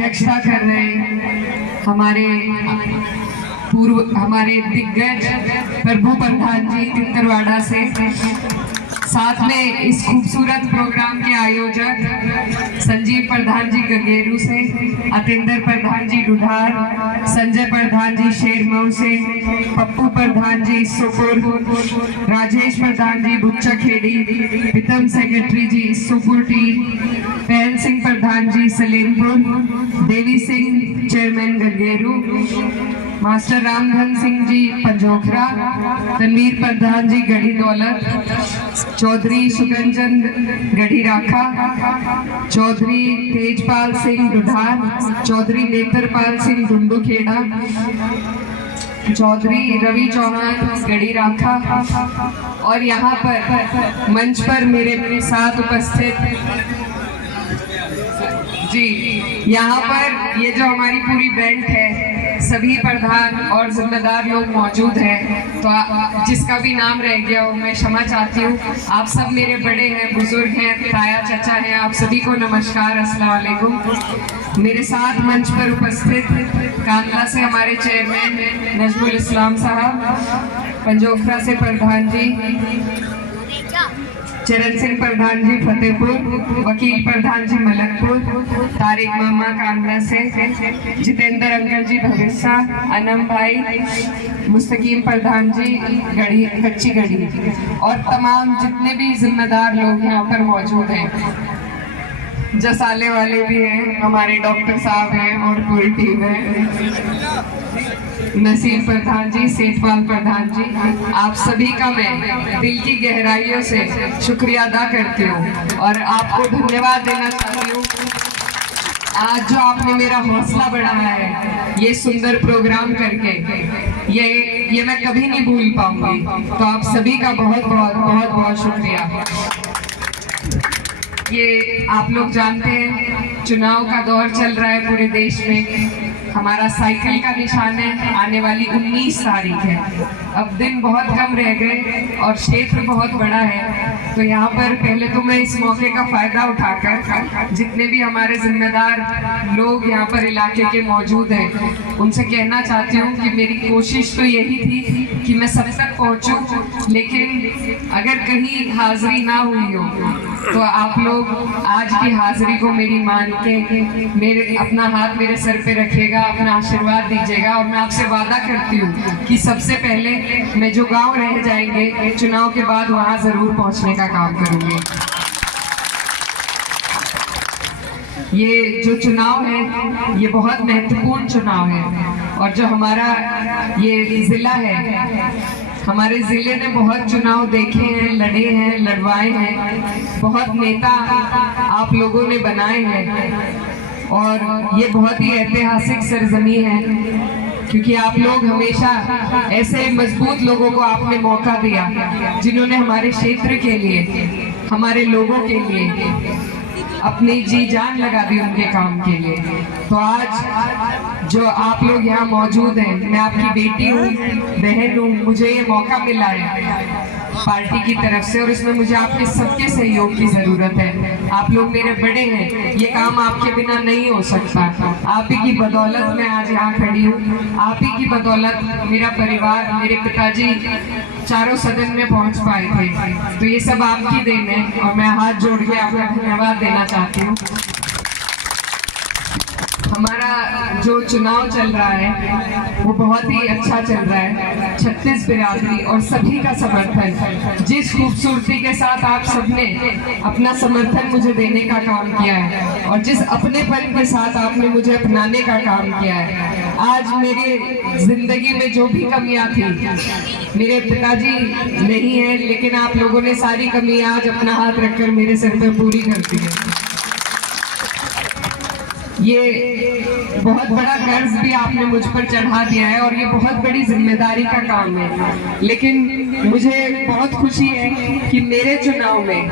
अध्यक्षता कर रहे हैं हमारे दिग्गज प्रभु प्रधान जी तिंतरवाड़ा से, साथ में इस खूबसूरत प्रोग्राम के आयोजक संजीव प्रधान जी गंगेरू से, अतिंदर प्रधान जी डुधार, संजय प्रधान जी शेरमऊ से, पप्पू प्रधान जी सुपुर, राजेश प्रधान जी बुच्चा खेड़ी, प्रीतम सेक्रेटरी जी सुपुर टीम, पहल सिंह प्रधान जी सलेमपुर, देवी सिंह चेयरमैन गंगेरू, मास्टर रामधन सिंह जी पंजोखरा, तनवीर प्रधान जी गढ़ी दौलत, चौधरी सुगंजन गढ़ी राखा, चौधरी तेजपाल सिंह दुधार, चौधरी नेत्रपाल सिंह डुंडूखेड़ा, चौधरी रवि चौहान गढ़ी राखा, और यहाँ पर मंच पर मेरे साथ उपस्थित जी, यहाँ पर ये जो हमारी पूरी बेल्ट है, सभी प्रधान और जिम्मेदार लोग मौजूद हैं, तो जिसका भी नाम रह गया हो मैं क्षमा चाहती हूँ। आप सब मेरे बड़े हैं, बुजुर्ग हैं, ताया चाचा हैं, आप सभी को नमस्कार, अस्सलाम वालेकुम। मेरे साथ मंच पर उपस्थित कांडला से हमारे चेयरमैन नजमुल इस्लाम साहब, पंजोखरा से प्रधान जी चरण सिंह प्रधान जी फतेहपुर, वकील प्रधान जी मलकपुर, तारिक मामा कांडला से, जितेंद्र अंकल जी भविष्य, अनम भाई, मुस्तकीम प्रधान जी गढ़ी कच्ची गढ़ी, और तमाम जितने भी जिम्मेदार लोग यहाँ पर मौजूद हैं, जसाले वाले भी हैं, हमारे डॉक्टर साहब हैं और पूरी टीम है, नसीर प्रधान जी, सेठपाल प्रधान जी, आप सभी का मैं दिल की गहराइयों से शुक्रिया अदा करती हूँ और आपको धन्यवाद देना चाहती हूँ। आज जो आपने मेरा हौसला बढ़ाया है ये सुंदर प्रोग्राम करके, ये मैं कभी नहीं भूल पाऊंगी, तो आप सभी का बहुत बहुत बहुत बहुत शुक्रिया। ये आप लोग जानते हैं चुनाव का दौर चल रहा है पूरे देश में, हमारा साइकिल का निशान है, आने वाली 19 तारीख है, अब दिन बहुत कम रह गए और क्षेत्र बहुत बड़ा है, तो यहाँ पर पहले तो मैं इस मौके का फायदा उठाकर जितने भी हमारे जिम्मेदार लोग यहाँ पर इलाके के मौजूद हैं उनसे कहना चाहती हूँ कि मेरी कोशिश तो यही थी कि मैं सब तक पहुँचूँ, लेकिन अगर कहीं हाजिरी ना हुई हो तो आप लोग आज की हाजिरी को मेरी मान के मेरे अपना हाथ मेरे सर पे रखिएगा, अपना आशीर्वाद दीजिएगा, और मैं आपसे वादा करती हूँ कि सबसे पहले मैं जो गांव रह जाएंगे चुनाव के बाद वहां जरूर पहुंचने का काम करूंगी। ये जो चुनाव है ये बहुत महत्वपूर्ण चुनाव है, और जो हमारा ये जिला है, हमारे जिले ने बहुत चुनाव देखे हैं, लड़े हैं, लड़वाए हैं, बहुत नेता आप लोगों ने बनाए हैं, और ये बहुत ही ऐतिहासिक सरजमी है क्योंकि आप लोग हमेशा ऐसे मजबूत लोगों को आपने मौका दिया जिन्होंने हमारे क्षेत्र के लिए, हमारे लोगों के लिए अपनी जी जान लगा दी उनके काम के लिए। तो आज जो आप लोग यहाँ मौजूद हैं, मैं आपकी बेटी हूँ, बहन हूँ, मुझे ये मौका मिला है पार्टी की तरफ से, और इसमें मुझे आपके सबके सहयोग की जरूरत है। आप लोग मेरे बड़े हैं, ये काम आपके बिना नहीं हो सकता, आप ही की बदौलत मैं आज यहाँ खड़ी हूँ, आप ही की बदौलत मेरा परिवार, मेरे पिताजी चारों सदन में पहुंच पाए थे, तो ये सब आपकी देन है, और मैं हाथ जोड़ के आपका धन्यवाद देना चाहती हूँ। हमारा जो चुनाव चल रहा है वो बहुत ही अच्छा चल रहा है, 36 बिरादरी और सभी का समर्थन, जिस खूबसूरती के साथ आप सबने अपना समर्थन मुझे देने का काम किया है और जिस अपनेपन के साथ आपने मुझे अपनाने का काम किया है। आज मेरी जिंदगी में जो भी कमियां थी, मेरे पिताजी नहीं है, लेकिन आप लोगों ने सारी कमियां आज अपना हाथ रखकर मेरे सिर पे पूरी कर दी है। ये बहुत बड़ा कर्ज भी आपने मुझ पर चढ़ा दिया है और ये बहुत बड़ी जिम्मेदारी का काम है, लेकिन मुझे बहुत खुशी है कि मेरे चुनाव में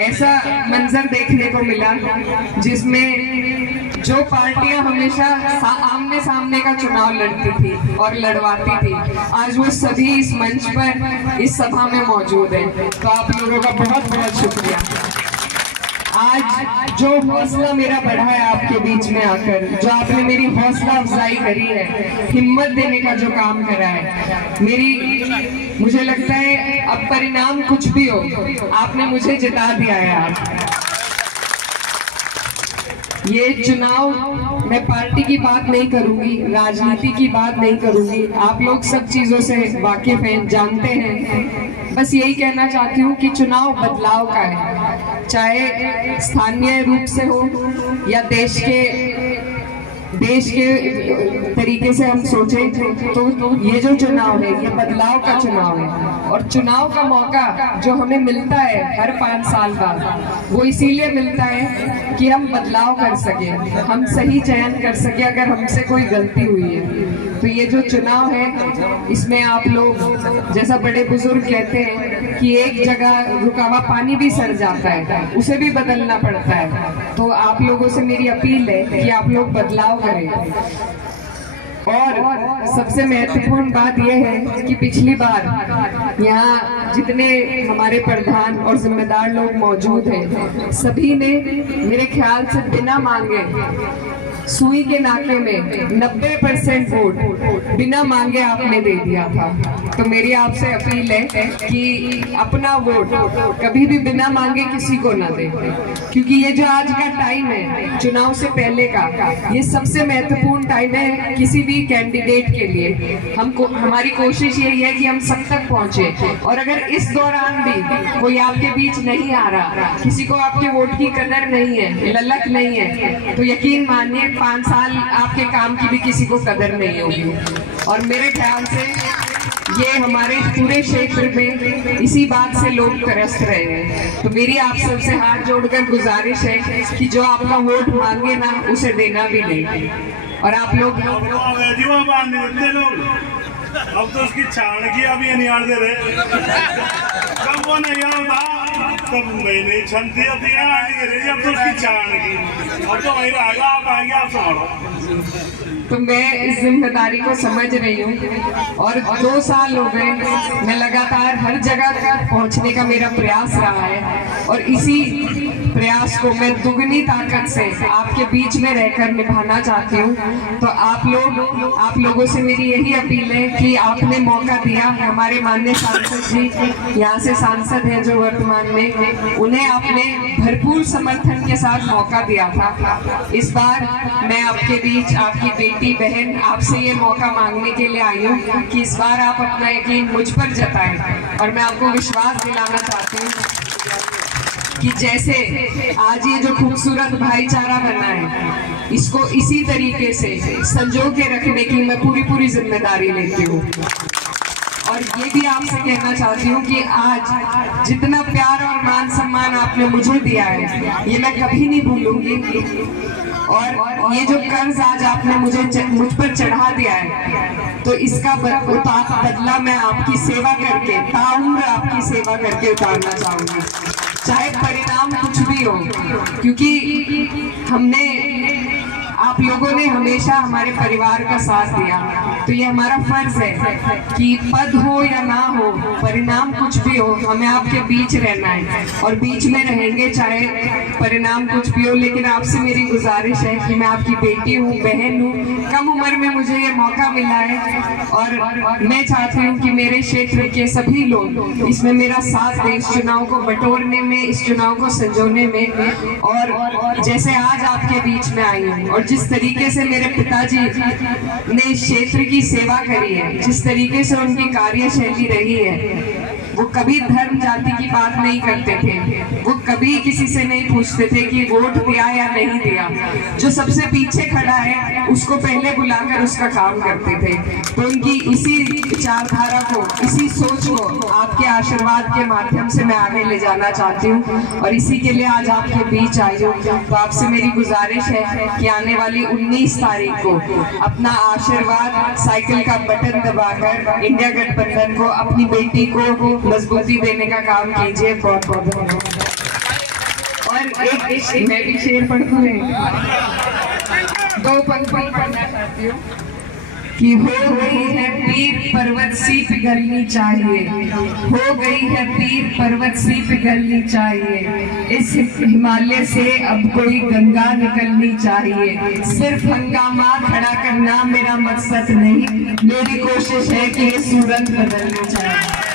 ऐसा मंजर देखने को मिला जिसमें जो पार्टियां हमेशा आमने सामने का चुनाव लड़ती थी और लड़वाती थी, आज वो सभी इस मंच पर, इस सभा में मौजूद हैं। तो आप लोगों का बहुत बहुत शुक्रिया। आज जो हौसला मेरा बढ़ा है आपके बीच में आकर, जो आपने मेरी हौसला अफजाई करी है, हिम्मत देने का जो काम करा है, मुझे लगता है अब परिणाम कुछ भी हो, आपने मुझे जिता दिया है। आप ये चुनाव, मैं पार्टी की बात नहीं करूंगी, राजनीति की बात नहीं करूंगी, आप लोग सब चीजों से वाकिफ हैं, जानते हैं। बस यही कहना चाहती हूँ कि चुनाव बदलाव का है, चाहे स्थानीय रूप से हो या देश के तरीके से हम सोचें तो ये जो चुनाव है ये बदलाव का चुनाव है। और चुनाव का मौका जो हमें मिलता है हर 5 साल बाद, वो इसीलिए मिलता है कि हम बदलाव कर सके, हम सही चयन कर सके अगर हमसे कोई गलती हुई है। तो ये जो चुनाव है इसमें आप लोग, जैसा बड़े बुजुर्ग कहते हैं कि एक जगह रुका हुआ पानी भी सर जाता है, उसे भी बदलना पड़ता है। तो आप लोगों से मेरी अपील है कि आप लोग बदलाव करें। और सबसे महत्वपूर्ण बात यह है कि पिछली बार यहाँ जितने हमारे प्रधान और जिम्मेदार लोग मौजूद हैं, सभी ने मेरे ख्याल से बिना मांगे सुई के नाके में 90% वोट बिना मांगे आपने दे दिया था। तो मेरी आपसे अपील है कि अपना वोट कभी भी बिना मांगे किसी को ना दे, क्योंकि ये जो आज का टाइम है चुनाव से पहले का, ये सबसे महत्वपूर्ण टाइम है किसी भी कैंडिडेट के लिए। हमारी कोशिश यही है कि हम सब तक पहुंचे, और अगर इस दौरान भी कोई आपके बीच नहीं आ रहा, किसी को आपके वोट की कदर नहीं है, ललक नहीं है, तो यकीन मानिए 5 साल आपके काम की भी किसी को कदर नहीं होगी। और मेरे ख्याल से ये हमारे पूरे क्षेत्र में इसी बात से लोग त्रस्त रहे हैं। तो मेरी आप सबसे हाथ जोड़कर गुजारिश है कि जो आपका वोट मांगे ना, उसे देना भी नहीं। और आप लोग अब तो उसकी छाण की अभी नहीं दे रहे, कब वो नहीं आता तब मैंने छंती होती है, अब तो उसकी छाण की, अब तो वही रहेगा, आप आएंगे आप संभालो। तो मैं इस जिम्मेदारी को समझ रही हूँ, और 2 साल हो गए मैं लगातार हर जगह तक पहुँचने का मेरा प्रयास रहा है, और इसी प्रयास को मैं दुगनी ताकत से आपके बीच में रहकर निभाना चाहती हूँ। तो आप लोगों से मेरी यही अपील है कि आपने मौका दिया, हमारे माननीय सांसद जी यहाँ से सांसद हैं जो वर्तमान में, उन्हें आपने भरपूर समर्थन के साथ मौका दिया था। इस बार मैं आपके बीच, आपकी बेटी बहन, आपसे ये मौका मांगने के लिए आई हूँ कि इस बार आप अपना यकीन मुझ पर जताएं, और मैं आपको विश्वास दिलाना चाहती हूँ कि जैसे आज ये जो खूबसूरत भाईचारा बना है, इसको इसी तरीके से संजो के रखने की मैं पूरी जिम्मेदारी लेती हूँ। और ये भी आपसे कहना चाहती हूँ कि आज जितना प्यार और मान सम्मान आपने मुझे दिया है, ये मैं कभी नहीं भूलूंगी। और ये जो कर्ज आज आपने मुझ पर चढ़ा दिया है, तो इसका बदला मैं आपकी सेवा करके, ताउम्र आपकी सेवा करके उतारना चाहूंगी, चाहे परिणाम कुछ भी हो। क्योंकि आप लोगों ने हमेशा हमारे परिवार का साथ दिया, तो ये हमारा फर्ज है कि पद हो या ना हो, परिणाम कुछ भी हो, हमें आपके बीच रहना है, और बीच में रहेंगे चाहे परिणाम कुछ भी हो। लेकिन आपसे मेरी गुजारिश है कि मैं आपकी बेटी हूँ, बहन हूँ, कम उम्र में मुझे ये मौका मिला है, और मैं चाहती हूँ कि मेरे क्षेत्र के सभी लोग इसमें मेरा साथ दें, इस चुनाव को बटोरने में, इस चुनाव को संजोने में। और जैसे आज आपके बीच में आई हूँ, और जिस तरीके से मेरे पिताजी ने इस क्षेत्र की सेवा करी है, जिस तरीके से उनकी कार्यशैली रही है, वो कभी धर्म जाति की बात नहीं करते थे, वो कभी किसी से नहीं पूछते थे कि वोट दिया या नहीं दिया, जो सबसे पीछे खड़ा है उसको पहले बुलाकर उसका काम करते थे। तो उनकी इसी विचारधारा को, इसी सोच को आपके आशीर्वाद के माध्यम से मैं आगे ले जाना चाहती हूँ, और इसी के लिए आज आपके बीच आई हूँ। तो आपसे मेरी गुजारिश है कि आने वाली 19 तारीख को अपना आशीर्वाद साइकिल का बटन दबाकर इंडिया गठबंधन को, अपनी बेटी को मजबूती देने का काम कीजिए। बहुत बहुत धन्यवाद। और एक मैं भी शेर पढ़ती हूँ, 2 पंक्ति पढ़ना चाहती हूँ। कि हो गई है पीर पर्वत सी पिघलनी चाहिए, हो गई है पीर पर्वत सी पिघलनी चाहिए। इस हिमालय से अब कोई गंगा निकलनी चाहिए। सिर्फ हंगामा खड़ा करना मेरा मकसद नहीं, मेरी कोशिश है कि ये सूरत बदलनी चाहिए।